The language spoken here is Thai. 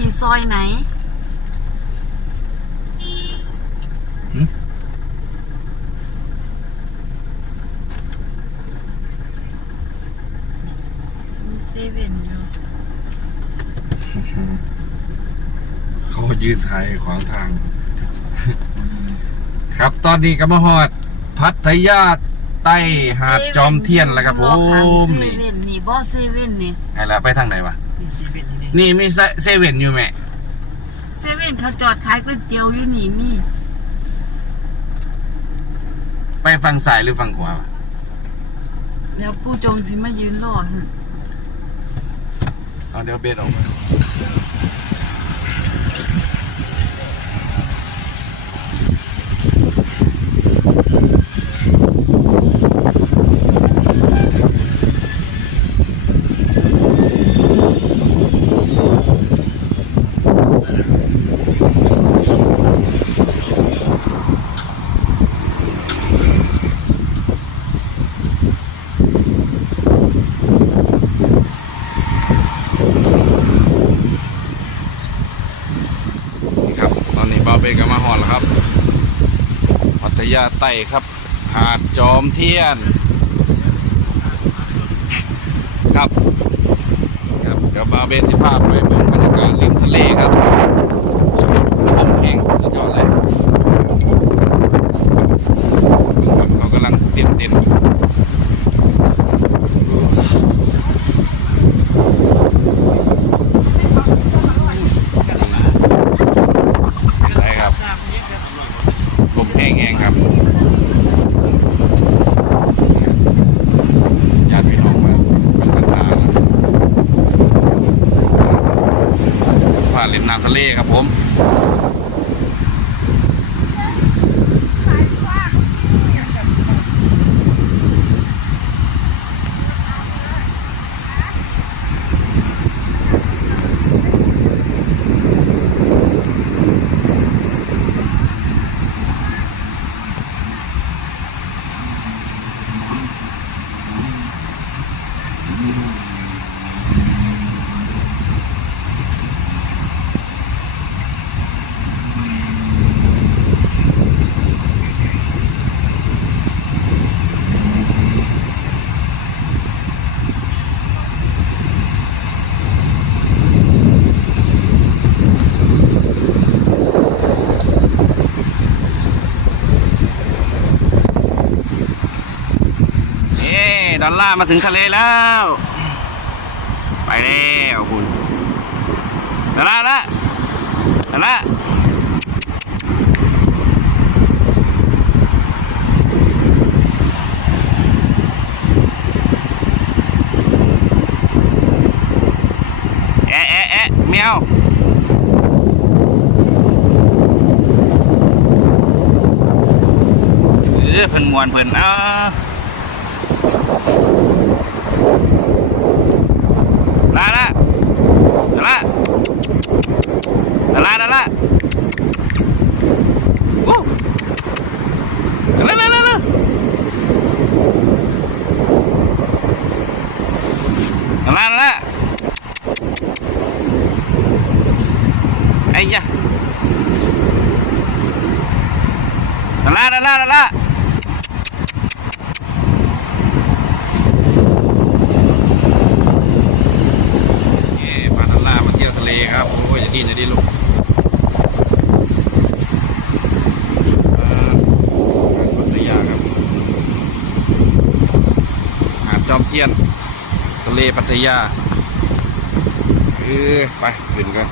อยู่ซอยไหนหึมีเซเว่นอยู่เขายืนถ่ายขวางทาง ครับตอนนี้ก็มาฮอด พัทยาใต้หาดจอมเทียนแล้วครับผบ่ข้างมเซนี่เว่นนี่บ่เซเว่นนี่ไงล่ะไปทางไหนวะ มีซีเว่นนี่นี่มีเซเซเว่นอยู่แม่เซเว่นเขาจอดขายก๋วยเตี๋ยวอยู่นี่มีไปฝั่งซ้ายหรือฝั่งขวาวะแล้วปู่จงสิมายืนรอหั่นเอาเดี๋ยวเบสออกมา นี่ครับ ตอนนี้บาวเบก็มาฮ อดแล้วครับพัทยาใต้ครับ หาดจอมเทียน ครับครับเดี๋ยวมาเบสิภาพไปเมืองบรรยากาศริมทะเลครับลมแห้งสุดยอดเลยครับเขากำลังเต้นเต้นไปครับลมแห้งแห้งครับญาติพี่น้องมาเป็นปัญหานะผ่านริมน้ำ ทะเลครับผม เอ๊ ดอลลาร์มาถึงทะเลแล้ว ไปแล้วคุณดอลลาร์ละดอลลาร์แอะแอะแอะเมียวเออเพิ่นมวนเพิ่นเอ้า ละละละละละละโอ้ละละละละละละไอ้ยะละละละละละ เย่ปาทัลล่ามาเที่ยวทะเล กินอยดิ้ลูกอ่าจอมเทียน ทะเลพัทยา เออไปขึ้นกัน